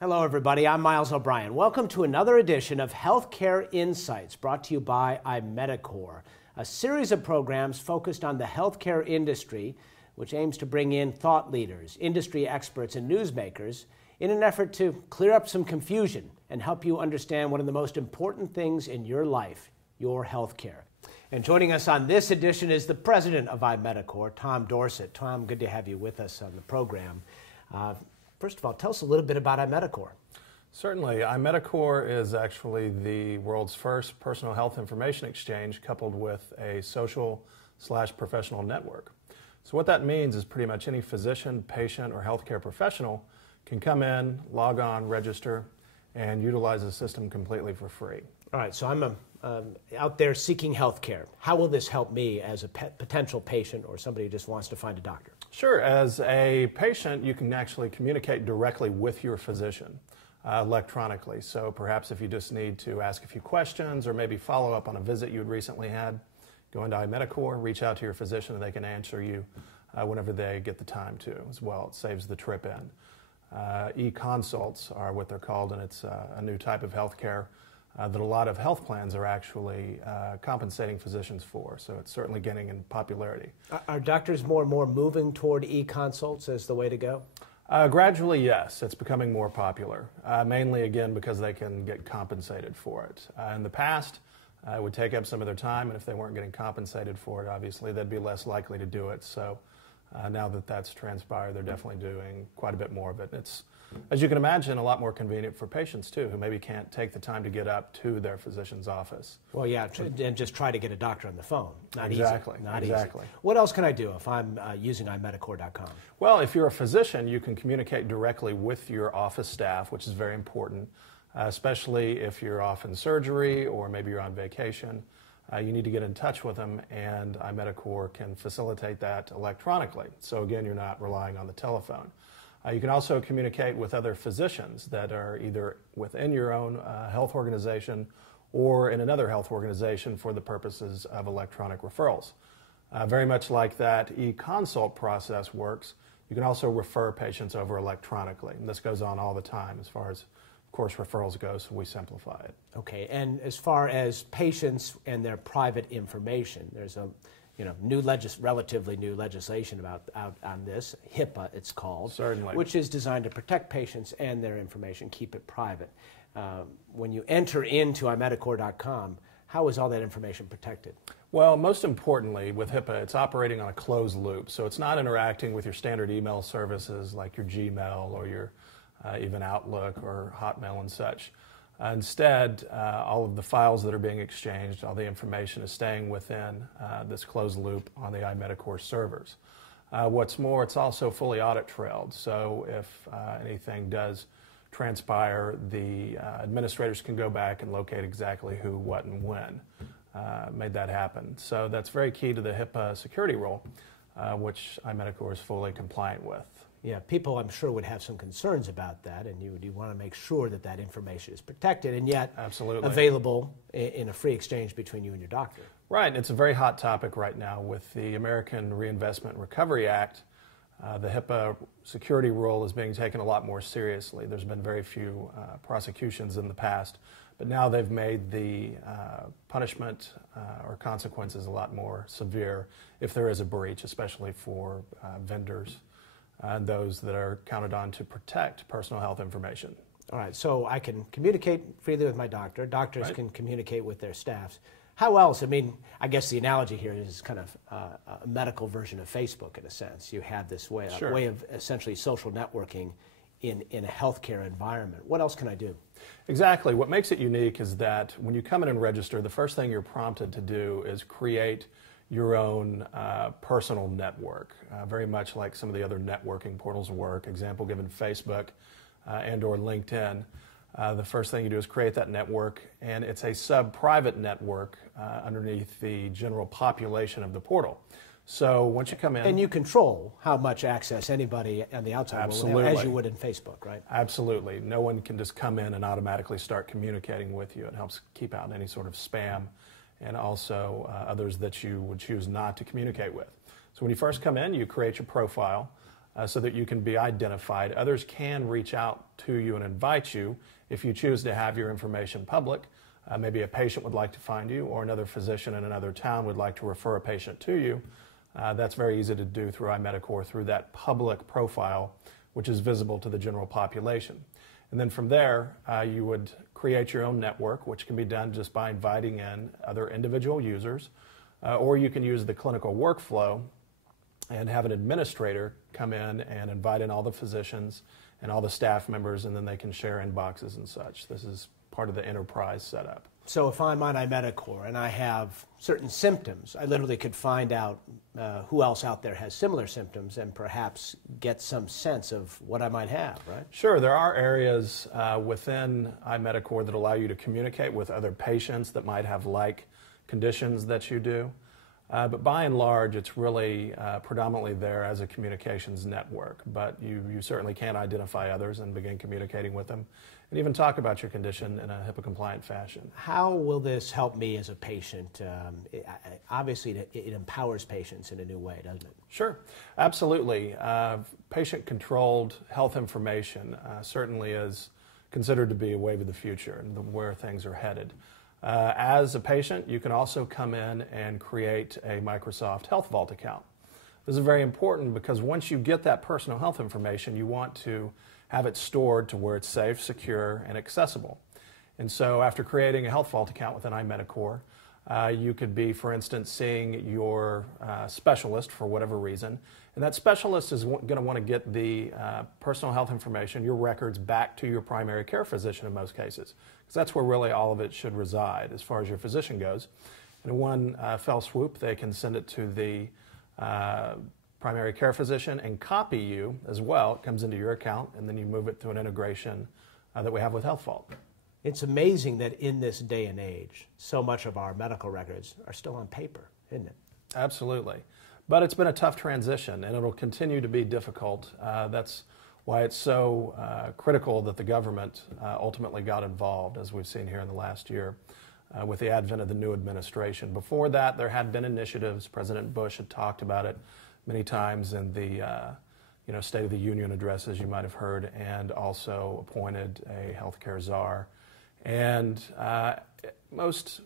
Hello, everybody. I'm Miles O'Brien. Welcome to another edition of Healthcare Insights, brought to you by iMedicor, a series of programs focused on the healthcare industry, which aims to bring in thought leaders, industry experts, and newsmakers in an effort to clear up some confusion and help you understand one of the most important things in your life, your healthcare. And joining us on this edition is the president of iMedicor, Tom Dorsett. Tom, good to have you with us on the program. First of all, tell us a little bit about iMedicor. Certainly. iMedicor is actually the world's first personal health information exchange coupled with a social/professional network. So what that means is pretty much any physician, patient, or healthcare professional can come in, log on, register, and utilize the system completely for free. All right, so I'm out there seeking health care. How will this help me as a potential patient or somebody who just wants to find a doctor? Sure. As a patient, you can actually communicate directly with your physician electronically. So perhaps if you just need to ask a few questions or maybe follow up on a visit you had recently had, go into iMedicor, reach out to your physician, and they can answer you whenever they get the time to as well. It saves the trip in. E-consults are what they're called, and it's a new type of healthcare that a lot of health plans are actually compensating physicians for. So it's certainly gaining in popularity. Are doctors more and more moving toward e-consults as the way to go? Gradually, yes. It's becoming more popular, mainly, again, because they can get compensated for it. In the past, it would take up some of their time, and if they weren't getting compensated for it, obviously, they'd be less likely to do it. So now that that's transpired, they're definitely doing quite a bit more of it. It's, as you can imagine, a lot more convenient for patients, too, who maybe can't take the time to get up to their physician's office. Well, yeah, and just try to get a doctor on the phone. Not exactly, easy. Not exactly. Easy. What else can I do if I'm using iMedicor.com? Well, if you're a physician, you can communicate directly with your office staff, which is very important, especially if you're off in surgery or maybe you're on vacation. You need to get in touch with them, and iMedicor can facilitate that electronically. So again, you're not relying on the telephone. You can also communicate with other physicians that are either within your own health organization or in another health organization for the purposes of electronic referrals. Very much like that e-consult process works, you can also refer patients over electronically. And this goes on all the time as far as, of course, referrals go, so we simplify it. Okay, and as far as patients and their private information, there's a relatively new legislation out on this, HIPAA it's called. Certainly. Which is designed to protect patients and their information, keep it private. When you enter into iMedicor.com, how is all that information protected? Well, most importantly, with HIPAA, it's operating on a closed loop, so it's not interacting with your standard email services like your Gmail or your even Outlook or Hotmail and such. Instead, all of the files that are being exchanged, all the information is staying within this closed loop on the iMedicor servers. What's more, it's also fully audit trailed, so if anything does transpire, the administrators can go back and locate exactly who, what, and when made that happen. So that's very key to the HIPAA security rule, which iMedicor is fully compliant with. Yeah, people I'm sure would have some concerns about that, and you want to make sure that that information is protected and yet absolutely available in a free exchange between you and your doctor. Right, and it's a very hot topic right now with the American Reinvestment and Recovery Act. The HIPAA security rule is being taken a lot more seriously. There's been very few prosecutions in the past, but now they've made the punishment or consequences a lot more severe if there is a breach, especially for vendors. Those that are counted on to protect personal health information. All right, so I can communicate freely with my doctor. Doctors right. can communicate with their staffs. How else? I mean, I guess the analogy here is kind of a medical version of Facebook in a sense. You have this way, sure. a way of essentially social networking in a healthcare environment. What else can I do? Exactly. What makes it unique is that when you come in and register, the first thing you're prompted to do is create your own personal network, very much like some of the other networking portals work. Example given, Facebook and or LinkedIn. The first thing you do is create that network, and it's a sub-private network underneath the general population of the portal. So once you come in... And you control how much access anybody on the outside absolutely. will have, as you would in Facebook, right? Absolutely. No one can just come in and automatically start communicating with you. It helps keep out any sort of spam and also others that you would choose not to communicate with. So when you first come in, you create your profile. so that you can be identified. Others can reach out to you and invite you if you choose to have your information public. Maybe a patient would like to find you, or another physician in another town would like to refer a patient to you. That's very easy to do through iMedicor, through that public profile, which is visible to the general population. And then from there, you would create your own network, which can be done just by inviting in other individual users, or you can use the clinical workflow and have an administrator come in and invite in all the physicians and all the staff members, and then they can share inboxes and such. This is part of the enterprise setup. So if I'm on iMedicor and I have certain symptoms, I literally could find out who else out there has similar symptoms and perhaps get some sense of what I might have, right? Sure. There are areas within iMedicor that allow you to communicate with other patients that might have like conditions that you do. But by and large, it's really predominantly there as a communications network. But you certainly can identify others and begin communicating with them, and even talk about your condition in a HIPAA-compliant fashion. How will this help me as a patient? Obviously, it empowers patients in a new way, doesn't it? Sure, absolutely. Patient-controlled health information certainly is considered to be a wave of the future and where things are headed. As a patient, you can also come in and create a Microsoft Health Vault account. This is very important because once you get that personal health information, you want to have it stored to where it's safe, secure, and accessible. And so after creating a Health Vault account within iMedicor, you could be, for instance, seeing your specialist for whatever reason, and that specialist is going to want to get the personal health information, your records, back to your primary care physician in most cases, because that's where really all of it should reside as far as your physician goes. And in one fell swoop, they can send it to the primary care physician and copy you as well. It comes into your account, and then you move it through an integration that we have with Health Vault. It's amazing that in this day and age, so much of our medical records are still on paper, isn't it? Absolutely. But it's been a tough transition, and it'll continue to be difficult. That's why it's so critical that the government ultimately got involved, as we've seen here in the last year, with the advent of the new administration. Before that, there had been initiatives. President Bush had talked about it many times in the State of the Union addresses you might have heard, and also appointed a healthcare czar. And most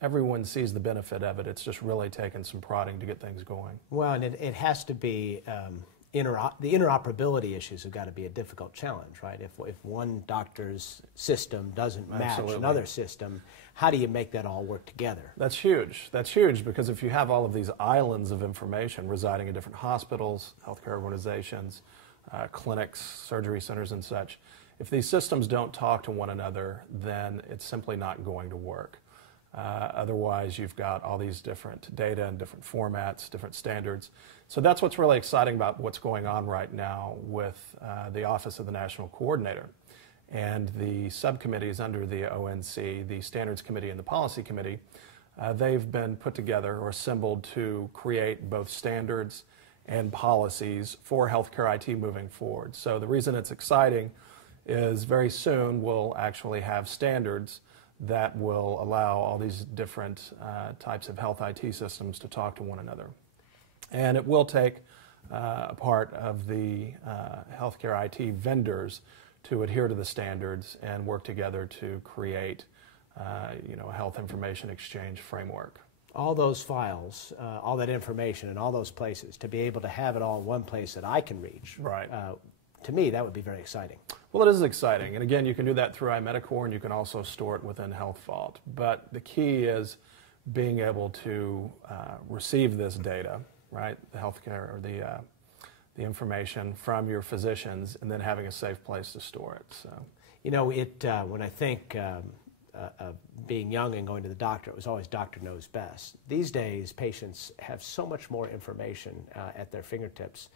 everyone sees the benefit of it. It's just really taken some prodding to get things going. Well, and it has to be, the interoperability issues have got to be a difficult challenge, right? If one doctor's system doesn't match Absolutely. Another system, how do you make that all work together? That's huge. That's huge, because if you have all of these islands of information residing in different hospitals, healthcare organizations, clinics, surgery centers and such, if these systems don't talk to one another, then it's simply not going to work. Otherwise, you've got all these different data and different formats, different standards. So that's what's really exciting about what's going on right now with the Office of the National Coordinator and the subcommittees under the ONC, the Standards Committee and the Policy Committee. They've been put together or assembled to create both standards and policies for healthcare IT moving forward. So the reason it's exciting is very soon we'll actually have standards that will allow all these different types of health IT systems to talk to one another. And it will take a part of the healthcare IT vendors to adhere to the standards and work together to create a health information exchange framework. All those files, all that information in all those places, to be able to have it all in one place that I can reach. Right. To me, that would be very exciting. Well, it is exciting. And again, you can do that through iMedicor, and you can also store it within Health Vault. But the key is being able to receive this data, right, the healthcare or the information from your physicians, and then having a safe place to store it. So, when I think of being young and going to the doctor, it was always doctor knows best. These days, patients have so much more information at their fingertips.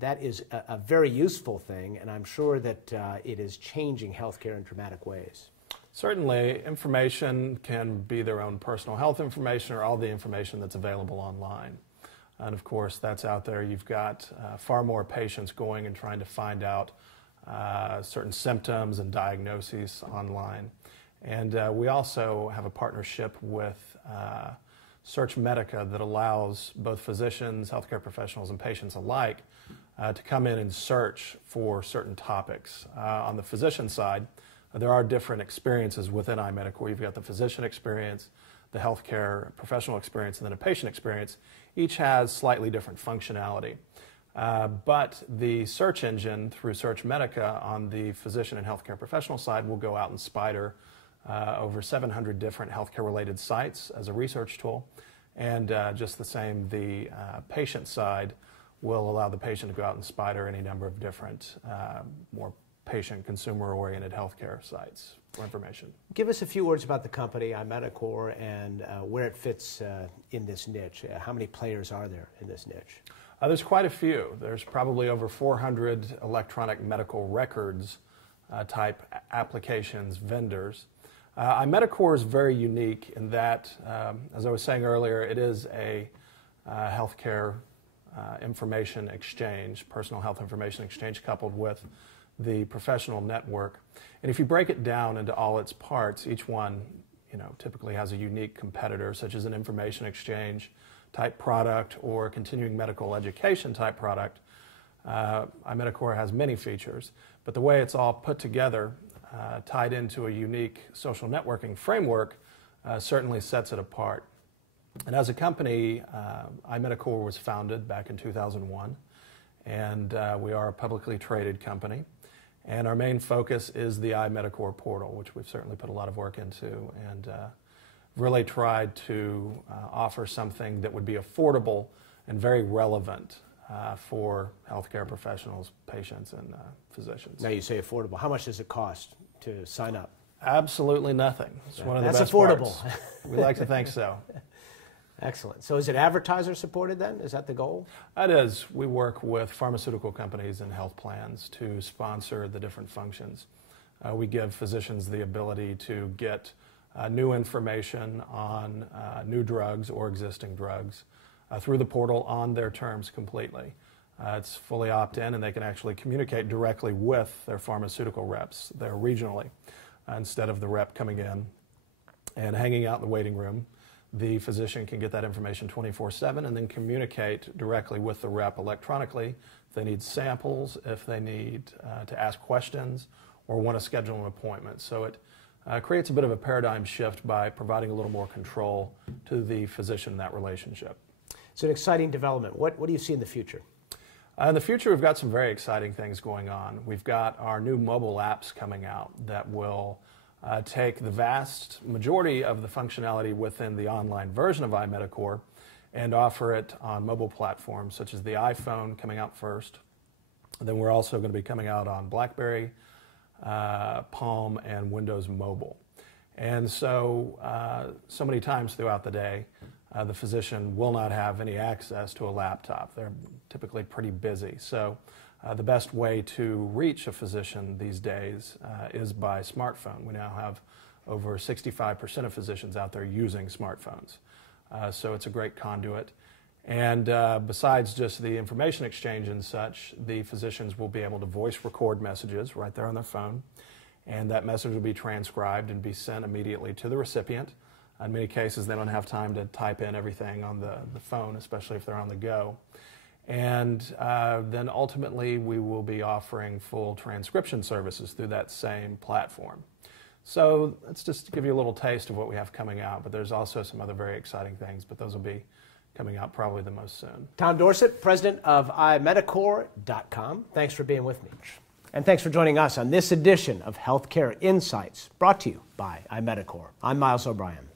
That is a very useful thing, and I'm sure that it is changing healthcare in dramatic ways. Certainly, information can be their own personal health information or all the information that's available online. And of course, that's out there. You've got far more patients going and trying to find out certain symptoms and diagnoses online. And we also have a partnership with Search Medica that allows both physicians, healthcare professionals, and patients alike to come in and search for certain topics. On the physician side, there are different experiences within iMedicor. You've got the physician experience, the healthcare professional experience, and then a patient experience. Each has slightly different functionality. But the search engine through Search Medica on the physician and healthcare professional side will go out and spider over 700 different healthcare-related sites as a research tool. And just the same, the patient side will allow the patient to go out and spider any number of different more patient, consumer-oriented healthcare sites for information. Give us a few words about the company, iMedicor, and where it fits in this niche. How many players are there in this niche? There's quite a few. There's probably over 400 electronic medical records type applications vendors. iMedicor is very unique in that, as I was saying earlier, it is a healthcare information exchange, personal health information exchange, coupled with the professional network. And if you break it down into all its parts, each one, typically has a unique competitor, such as an information exchange type product or continuing medical education type product. iMedicor has many features, but the way it's all put together, tied into a unique social networking framework, certainly sets it apart. And as a company, iMedicor was founded back in 2001, and we are a publicly traded company. And our main focus is the iMedicor portal, which we've certainly put a lot of work into, and really tried to offer something that would be affordable and very relevant for healthcare professionals, patients, and physicians. Now you say affordable. How much does it cost to sign up? Absolutely nothing. It's one of the That's best affordable. parts. We like to think so. Excellent. So is it advertiser supported then? Is that the goal? It is. We work with pharmaceutical companies and health plans to sponsor the different functions. We give physicians the ability to get new information on new drugs or existing drugs through the portal on their terms completely. It's fully opt-in, and they can actually communicate directly with their pharmaceutical reps there regionally. Instead of the rep coming in and hanging out in the waiting room, the physician can get that information 24/7 and then communicate directly with the rep electronically if they need samples, if they need to ask questions, or want to schedule an appointment. So it creates a bit of a paradigm shift by providing a little more control to the physician in that relationship. It's an exciting development. What do you see in the future? In the future, we've got some very exciting things going on. We've got our new mobile apps coming out that will take the vast majority of the functionality within the online version of iMedicor and offer it on mobile platforms such as the iPhone coming out first. Then we're also going to be coming out on BlackBerry, Palm, and Windows Mobile. And so, so many times throughout the day, the physician will not have any access to a laptop. They're typically pretty busy. So the best way to reach a physician these days is by smartphone. We now have over 65% of physicians out there using smartphones. So it's a great conduit. And besides just the information exchange and such, the physicians will be able to voice record messages right there on their phone. And that message will be transcribed and be sent immediately to the recipient. In many cases, they don't have time to type in everything on the phone, especially if they're on the go. And then ultimately, we will be offering full transcription services through that same platform. So let's just give you a little taste of what we have coming out, but there's also some other very exciting things, but those will be coming out probably the most soon. Tom Dorsett, president of iMedicor.com. Thanks for being with me. And thanks for joining us on this edition of Healthcare Insights, brought to you by iMedicor. I'm Miles O'Brien.